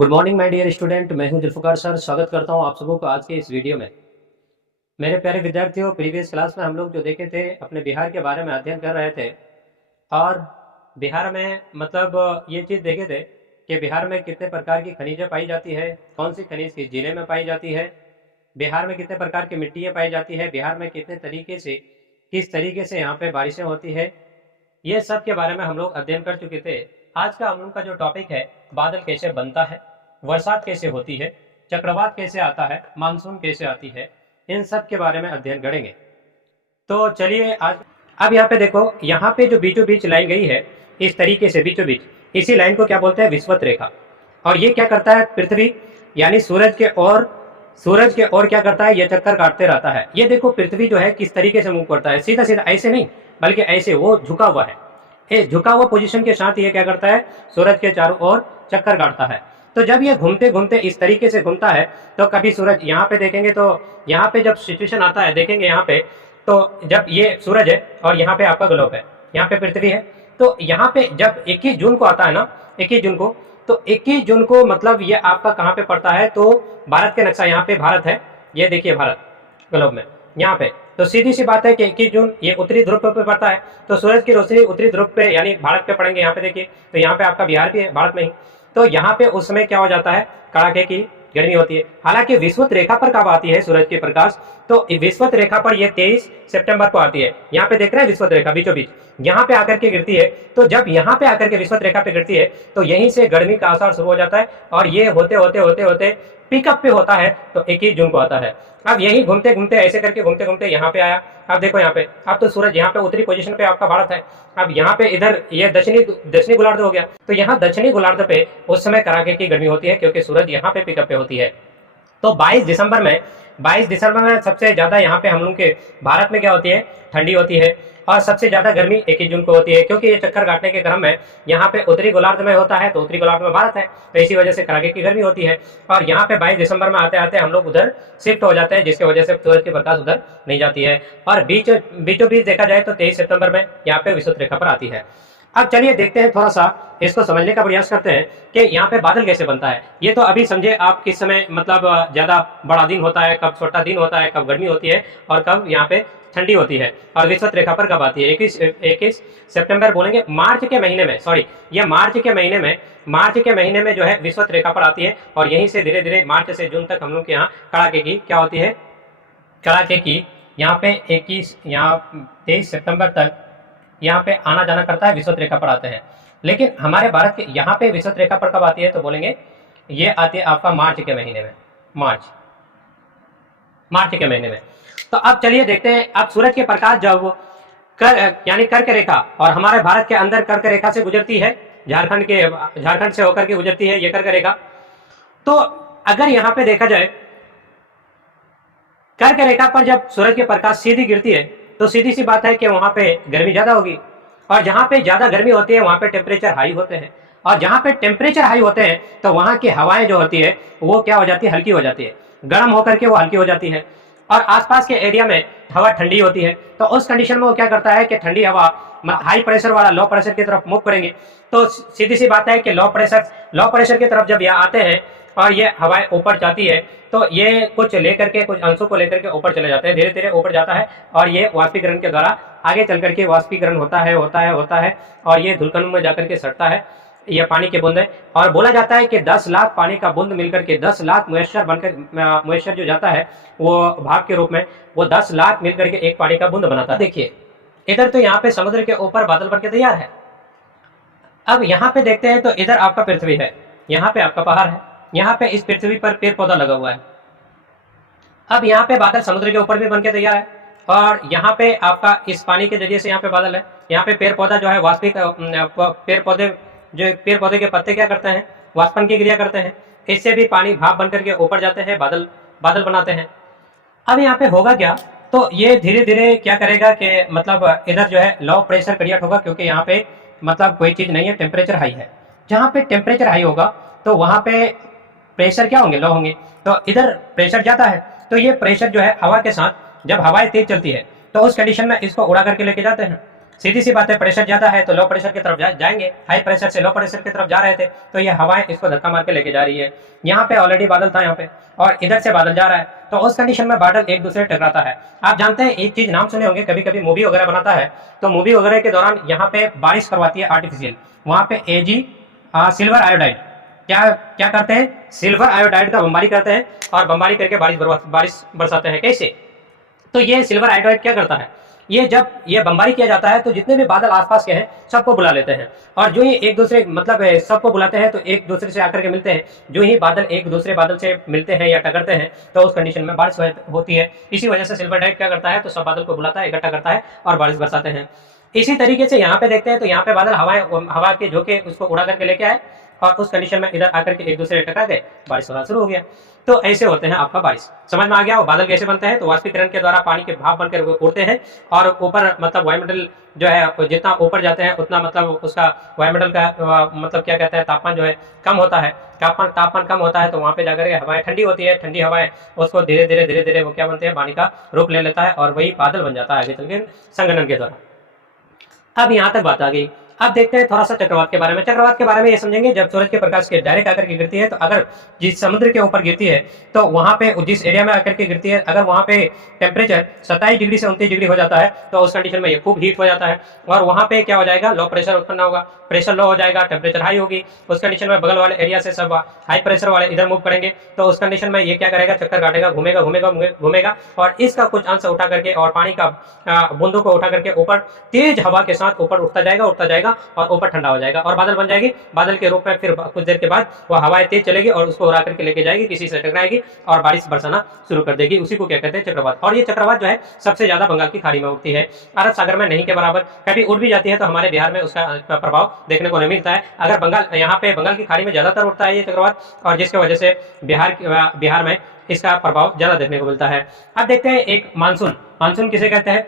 Good morning my dear student, मैं हूं Zulfikar sir. स्वागत करता हूं आप सबों को आज के इस वीडियो में। मेरे प्यारे विद्यार्थियों, प्रीवियस क्लास में हम लोग जो देखे थे अपने बिहार के बारे में अध्ययन कर रहे थे और बिहार में मतलब ये चीज़ देखे थे कि बिहार में कितने प्रकार की खनिजें पाई जाती है, कौन सी खनिज किस जिले में पाई जाती है, बिहार में कितने प्रकार की मिट्टियाँ पाई जाती है, बिहार में कितने तरीके से किस तरीके से यहाँ पे बारिशें होती है, ये सब के बारे में हम लोग अध्ययन कर चुके थे। आज का हम लोग का जो टॉपिक है, बादल कैसे बनता है, बरसात कैसे होती है, चक्रवात कैसे आता है, मानसून कैसे आती है, इन सब के बारे में अध्ययन करेंगे। तो चलिए आज अब यहाँ पे देखो, यहाँ पे जो बीचों बीच लाइन गई है इस तरीके से बीचों बीच, इसी लाइन को क्या बोलते हैं, विषुवत रेखा। और ये क्या करता है, पृथ्वी यानी सूरज के ओर क्या करता है, ये चक्कर काटते रहता है। ये देखो पृथ्वी जो है किस तरीके से मूव करता है, सीधा सीधा ऐसे नहीं बल्कि ऐसे, वो झुका हुआ है। ये झुका हुआ पोजीशन के साथ ये क्या करता है, सूरज के चारों ओर चक्कर काटता है। तो जब ये घूमते घूमते इस तरीके से घूमता है तो कभी सूरज यहाँ पे देखेंगे, तो यहाँ पे जब सिचुएशन आता है देखेंगे यहाँ पे, तो जब ये सूरज है और यहाँ पे आपका ग्लोब है, यहाँ पे पृथ्वी है, तो यहाँ पे जब 21 जून को आता है ना, 21 जून को, तो 21 जून को मतलब ये आपका कहाँ पे पड़ता है, तो भारत के नक्शा, यहाँ पे भारत है, ये देखिए भारत ग्लोब में यहाँ पे। तो सीधी सी बात है कि 21 जून ये उत्तरी ध्रुव पे पड़ता है, तो सूरज की रोशनी उत्तरी ध्रुव पे यानी भारत पे पड़ेंगे। यहाँ पे देखिए, तो यहाँ पे आपका बिहार भी है, भारत में ही। तो यहाँ पे उस समय क्या हो जाता है, कड़ाके की गर्मी होती है। हालांकि विषुवत रेखा पर कब आती है सूरज की प्रकाश, तो विषुवत रेखा पर ये 23 सितंबर को आती है। यहाँ पे देख रहे हैं विषुवत रेखा बीचों बीच यहाँ पे आकर के गिरती है। तो जब यहाँ पे आकर के विषुवत रेखा पे गिरती है तो यहीं से गर्मी का आसार शुरू हो जाता है और ये होते होते होते होते पिकअप पे होता है, तो 21 जून को आता है। अब यही घूमते घूमते ऐसे करके घूमते घूमते यहाँ पे आया। अब देखो यहाँ पे, अब तो सूरज यहाँ पे उत्तरी पोजीशन पे आपका भारत है, अब यहाँ पे इधर ये दक्षिणी गोलार्ध हो गया। तो यहाँ दक्षिणी गोलार्ध पे उस समय कड़ाके की गर्मी होती है क्योंकि सूरज यहाँ पे पिकअप पे होती है। तो 22 दिसंबर में सबसे ज्यादा यहाँ पे हम लोग के भारत में क्या होती है, ठंडी होती है। और सबसे ज्यादा गर्मी 21 जून को होती है क्योंकि ये चक्कर काटने के क्रम में यहाँ पे उत्तरी गोलार्ध में होता है, तो उत्तरी गोलार्ध में भारत है, तो इसी वजह से कड़ाके की गर्मी होती है। और यहाँ पे 22 दिसंबर में आते आते हम लोग उधर शिफ्ट हो जाते हैं, जिसकी वजह से सूरज की प्रकाश उधर नहीं जाती है। और बीचों बीच देखा जाए तो 23 सितंबर में यहाँ पे विषुवत रेखा पर आती है। अब चलिए देखते हैं, थोड़ा सा इसको समझने का प्रयास करते हैं कि यहाँ पे बादल कैसे बनता है। ये तो अभी समझे आप किस समय मतलब ज्यादा बड़ा दिन होता है, कब छोटा दिन होता है, कब गर्मी होती है और कब यहाँ पे ठंडी होती है, और विषुवत रेखा पर कब आती है। 21 सितंबर बोलेंगे, मार्च के महीने में, सॉरी ये मार्च के महीने में जो है विषुवत रेखा पर आती है। और यहीं से धीरे धीरे मार्च से जून तक हम लोग के यहाँ कड़ाके की क्या होती है, कड़ाके की यहाँ पे 23 सितंबर तक यहाँ पे आना जाना करता है, विषुवत रेखा पर आते हैं। लेकिन हमारे भारत के यहाँ पे विषुवत रेखा पर कब आती है, तो बोलेंगे ये आती है आपका मार्च के महीने में, मार्च के महीने में। तो अब चलिए देखते हैं, अब सूरज के प्रकाश जब यानी कर्क रेखा, और हमारे भारत के अंदर कर्क रेखा से गुजरती है, झारखंड से होकर के गुजरती है ये कर्क रेखा। तो अगर यहाँ पे देखा जाए, कर्क रेखा पर जब सूरज के प्रकाश सीधी गिरती है तो सीधी सी बात है कि वहां पे गर्मी ज्यादा होगी, और जहां पे ज्यादा गर्मी होती है वहां पे टेम्परेचर हाई होते हैं, और जहां पे टेम्परेचर हाई होते हैं तो वहां की हवाएं जो होती है वो क्या हो जाती है, हल्की हो जाती है, गर्म होकर के वो हल्की हो जाती है। और आसपास के एरिया में हवा ठंडी होती है, तो उस कंडीशन में वो क्या करता है कि ठंडी हवा हाई प्रेशर वाला लो प्रेशर की तरफ मूव करेंगे। तो सीधी सी बात है कि लो प्रेशर की तरफ जब ये आते हैं और ये हवाएं ऊपर जाती है, तो ये कुछ अंशों को लेकर के ऊपर चले जाते हैं, धीरे धीरे ऊपर जाता है, और ये वाष्पीकरण के द्वारा आगे चल करके वाष्पीकरण होता है, और ये धुलकणों में जाकर के सटता है, ये पानी के बूंद है। और बोला जाता है कि 10 लाख पानी का बूंद मिलकर के 10 लाख मॉइस्चर जो जाता है वो भाप के रूप में, वो 10 लाख मिलकर के एक पानी का बूंद बनाता है। देखिए इधर तो यहाँ पे समुद्र के ऊपर बादल बन के तैयार है। अब यहाँ पे देखते हैं तो इधर आपका पृथ्वी है, यहाँ पे आपका पहाड़ है, यहाँ पे इस पृथ्वी पर पेड़ पौधा लगा हुआ है। अब यहाँ पे बादल समुद्र के ऊपर भी बन के तैयार है, और यहाँ पे आपका इस पानी के जरिए से यहाँ पे बादल है, यहाँ पे पेड़ पौधा जो है पेड़ पौधे के पत्ते क्या करते हैं, वाष्पन की क्रिया करते हैं, इससे भी पानी भाप बनकर के ऊपर जाते हैं, बादल बनाते हैं। अब यहाँ पे होगा क्या, तो ये धीरे धीरे क्या करेगा कि मतलब इधर जो है लो प्रेशर क्रिएट होगा, क्योंकि यहाँ पे मतलब कोई चीज नहीं है, टेम्परेचर हाई है। जहाँ पे टेम्परेचर हाई होगा तो वहां पे प्रेशर क्या होंगे, लो होंगे, तो इधर प्रेशर जाता है, तो ये प्रेशर जो है हवा के साथ जब हवाएं तेज चलती है तो उस कंडीशन में इसको उड़ा करके लेके जाते हैं। सीधी सी बात है, प्रेशर ज्यादा है तो लो प्रेशर की तरफ जाएंगे, हाई प्रेशर से लो प्रेशर की तरफ जा रहे थे तो ये हवाएं इसको धक्का मार के लेके जा रही है। यहाँ पे ऑलरेडी बादल था यहाँ पे, और इधर से बादल जा रहा है, तो उस कंडीशन में बादल एक दूसरे टकराता है। आप जानते हैं एक चीज नाम सुने होंगे, कभी कभी मूवी वगैरह बनाता है तो मूवी वगैरह के दौरान यहाँ पे बारिश करवाती है आर्टिफिशियल, वहां पे एजी सिल्वर आयोडाइड क्या क्या करते हैं, सिल्वर आयोडाइड का बमबारी करते हैं और बमबारी करके बारिश बरसाते हैं। कैसे? तो ये सिल्वर आयोडाइड क्या करता है, ये जब ये बमबारी किया जाता है तो जितने भी बादल आसपास के हैं सबको बुला लेते हैं, और जो ही एक दूसरे मतलब सबको बुलाते हैं तो एक दूसरे से आकर के मिलते हैं, जो ही बादल एक दूसरे बादल से मिलते हैं या टकरते हैं तो उस कंडीशन में बारिश होती है। इसी वजह से सिल्वर आयोडाइड क्या करता है, तो सब बादल को बुलाता है, इकट्ठा करता है और बारिश बरसाते हैं। इसी तरीके से यहाँ पे देखते हैं तो यहाँ पे बादल हवा के झोंके उसको उड़ा करके लेके आए और उस कंडीशन में इधर आकर के एक दूसरे टकरा गए, बारिश होना शुरू हो गया। तो ऐसे होते हैं आपका बारिश। समझ में आ गया? वो बादल कैसे बनते हैं, तो वाष्पीकरण के द्वारा पानी के भाप बनकर उड़ते हैं और ऊपर मतलब वायुमंडल जो है जितना ऊपर जाते हैं उतना मतलब उसका वायुमंडल का मतलब क्या कहते हैं तापमान जो है कम होता है, तापमान कम होता है तो वहां पे जाकर हवाएं ठंडी होती है, ठंडी हवाएं उसको धीरे धीरे वो क्या बनते हैं, पानी का रूप ले लेता है और वही बादल बन जाता है आगे चल के संघनन के द्वारा। अब यहाँ तक बात आ गई। अब देखते हैं थोड़ा सा चक्रवात के बारे में। चक्रवात के बारे में ये समझेंगे, जब सूरज के प्रकाश के डायरेक्ट आकर के गिरती है तो अगर जिस समुद्र के ऊपर गिरती है तो वहां पे जिस एरिया में आकर के गिरती है अगर वहां पे टेम्परेचर 27 डिग्री से 29 डिग्री हो जाता है तो उस कंडीशन में ये खूब हीट हो जाता है और वहां पे क्या हो जाएगा, लो प्रेशर उत्पन्न होगा, प्रेशर लो हो जाएगा, टेम्परेचर हाई होगी। उस कंडीशन में बगल वाले एरिया से सब हाई प्रेशर वाले इधर मूव करेंगे तो उस कंडीशन में ये क्या करेगा, चक्कर काटेगा, घूमेगा घूमेगा घूमेगा और इसका कुछ अंश उठा करके और पानी का बूंदों को उठा करके ऊपर तेज हवा के साथ ऊपर उठता जाएगा और ऊपर ठंडा हो जाएगा और बादल बन जाएगी। बादल के रूप में फिर कुछ देर के बाद वो हवाएं तेज चलेगी और उसको उड़ा करके लेके जाएगी, किसी से टकराएगी और बारिश बरसाना शुरू कर देगी। उसी को क्या कहते हैं, चक्रवात। और ये चक्रवात जो है सबसे ज्यादा बंगाल की खाड़ी में उठती है, अरब सागर में नहीं के बराबर। कभी उड़ भी जाती है तो हमारे बिहार में उसका प्रभाव देखने को नहीं मिलता है। अगर बंगाल यहाँ पे बंगाल की खाड़ी में ज्यादातर उठता है ये चक्रवात, और जिसकी वजह से बिहार में इसका प्रभाव ज्यादा देखने को मिलता है। अब देखते हैं एक मानसून। मानसून किसे कहते हैं,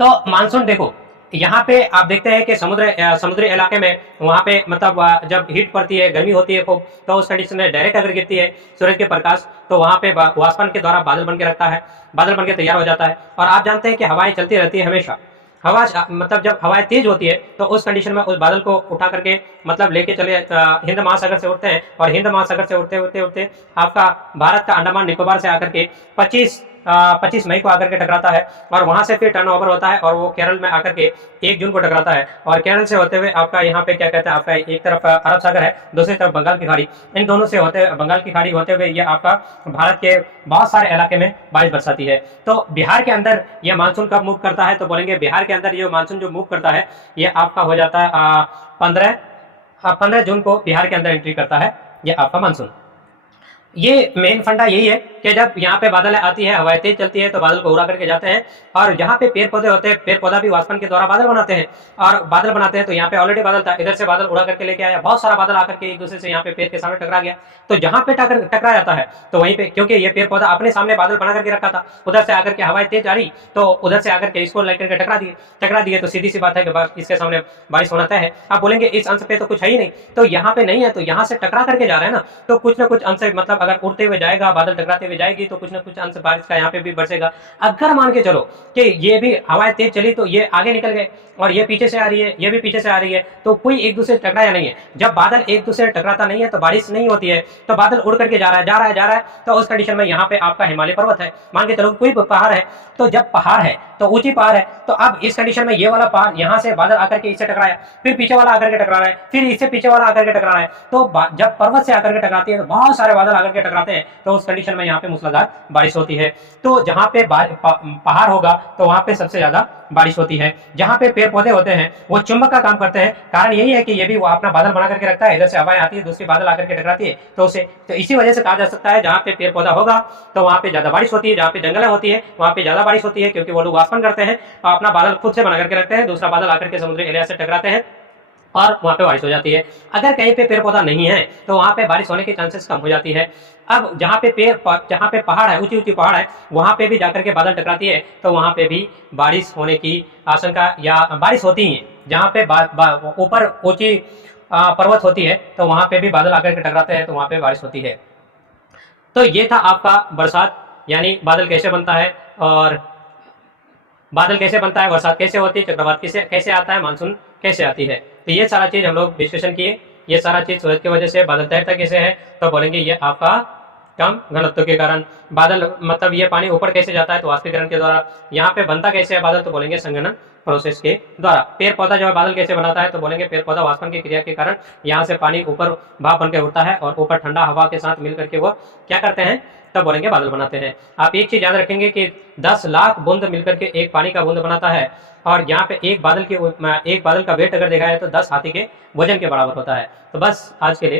तो मानसून देखो यहाँ पे आप देखते हैं कि समुद्री इलाके में वहां पे मतलब जब हीट पड़ती है, गर्मी होती है खूब, तो उस कंडीशन में डायरेक्ट अगर गिरती है सूरज के प्रकाश तो वहां पे वाष्पन के द्वारा बादल बन के रखता है, बादल बन के तैयार हो जाता है। और आप जानते हैं कि हवाएं चलती रहती है हमेशा। हवा मतलब जब हवाएं तेज होती है तो उस कंडीशन में उस बादल को उठा करके मतलब लेके चले हिंद महासागर से उठते हैं और हिंद महासागर से उठते आपका भारत का अंडमान निकोबार से आकर के 25 मई को आकर के टकराता है और वहां से फिर टर्न ओवर होता है और वो केरल में आकर के 1 जून को टकराता है। और केरल से होते हुए आपका यहाँ पे क्या कहते हैं, आपका एक तरफ अरब सागर है, दूसरी तरफ बंगाल की खाड़ी, इन दोनों से होते बंगाल की खाड़ी होते हुए ये आपका भारत के बहुत सारे इलाके में बारिश बरसाती है। तो बिहार के अंदर ये मानसून कब मूव करता है, तो बोलेंगे बिहार के अंदर ये मानसून जो मूव करता है ये आपका हो जाता है 15 जून को बिहार के अंदर एंट्री करता है ये आपका मानसून। ये मेन फंडा यही है कि जब यहाँ पे बादल आती है, हवाएं तेज चलती है तो बादल को उड़ा करके जाते हैं और जहाँ पे पेड़ पौधे होते हैं, पेड़ पौधा भी वाष्पन के द्वारा बादल बनाते हैं और बादल बनाते हैं। तो यहाँ पे ऑलरेडी बादल था, इधर से बादल उड़ा करके लेके आया, बहुत सारा बादल आकर के एक दूसरे से यहाँ पे पेड़ के सामने टकरा गया। तो जहाँ पे टकरा जाता है तो वहीं पे, क्योंकि ये पेड़ पौधा अपने सामने बादल बना करके रखा था, उधर से आकर के हवाएं तेज आ रही तो उधर से आकर के इसको लेकर के टकरा दिए तो सीधी सी बात है कि इसके सामने बारिश होना तय है। आप बोलेंगे इस अंश पे तो कुछ है ही नहीं, तो यहाँ पे नहीं है, तो यहाँ से टकरा करके जा रहे हैं ना, तो कुछ ना कुछ अंश मतलब अगर उड़ते हुए जाएगा, बादल टकराते हुए जाएगी तो कुछ ना कुछ अंश बारिश का यहाँ पे भी बरसेगा। अगर मान के चलो कि ये भी हवाएं तेज चली तो ये आगे निकल गए और ये पीछे से आ रही है, ये भी पीछे से आ रही है, तो कोई एक दूसरे से टकराया नहीं है। जब बादल एक दूसरे से टकराता नहीं है तो बारिश नहीं होती है, तो बादल उड़ करके जा रहा है, तो उस कंडीशन में यहाँ पे आपका हिमालय पर्वत है, मान के चलो कोई पहाड़ है, तो जब पहाड़ है तो ऊंची पहाड़ है, तो अब इस कंडीशन में ये वाला पहाड़ यहाँ से बादल आकर के इससे टकराया, फिर पीछे वाला आकर के टकरा रहा है, फिर इससे पीछे वाला आकर के टकरा रहा है, तो जब पर्वत से आकर के टकराती है तो बहुत सारे बादल आकर के टकराते हैं, तो उस कंडीशन में यहाँ पे मूसलाधार बारिश होती है। तो जहाँ पे पहाड़ होगा तो वहां पे सबसे ज्यादा बारिश होती है। जहाँ पे पेड़ पौधे होते हैं वो चुंबक का काम करते हैं, कारण यही है कि ये भी वो अपना बादल बना करके रखता है, इधर से हवाएं आती है, दूसरी बादल आकर के टकराती है, तो इसी वजह से कहा जा सकता है जहाँ पे पेड़ पौधा होगा तो वहां पे ज्यादा बारिश होती है, जहाँ पे जंगलें होती है वहां पे ज्यादा बारिश होती है, क्योंकि वो लोग वाष्पन करते हैं और अपना बादल खुद से बना करके रखते हैं, दूसरा बादल आकर के समुद्री एरिया से टकराते हैं और वहां पे बारिश हो जाती है। अगर कहीं पे पेड़ पौधा नहीं है तो वहां पे बारिश होने के चांसेस कम हो जाती है। अब जहाँ पे पहाड़ है, ऊंची पहाड़ है, वहां पे भी जाकर के बादल टकराती है तो वहां पे भी बारिश होने की आशंका या बारिश होती है। जहाँ पे ऊपर ऊंची पर्वत होती है तो वहां पे भी बादल आकर के टकराते हैं तो वहां पे बारिश होती है। तो ये था आपका बरसात, यानी बादल कैसे बनता है और बादल कैसे बनता है, बरसात कैसे होती है, चक्रवात कैसे आता है, मानसून कैसे आती है। तो ये सारा चीज हम लोग डिस्कशन किए। ये सारा चीज सूरज की वजह से बादल तैरता कैसे है, तो बोलेंगे ये आपका कम घनत्व के कारण। बादल मतलब ये पानी ऊपर कैसे जाता है, तो वाष्पीकरण के द्वारा। यहाँ पे बनता कैसे है बादल, तो बोलेंगे संघनन प्रोसेस के द्वारा। पेड़ पौधा जो है बादल कैसे बनाता है, तो बोलेंगे पेड़ पौधा वाष्पन की क्रिया के कारण यहाँ से पानी ऊपर भाप बनकर उड़ता है और ऊपर ठंडा हवा के साथ मिलकर के वो क्या करते हैं, तब बोलेंगे बादल बनाते हैं। आप एक चीज याद रखेंगे कि 10 लाख बूंद मिलकर के एक पानी का बूंद बनाता है, और यहाँ पे एक बादल का वेट अगर देखा है तो 10 हाथी के वजन के बराबर होता है। तो बस आज के लिए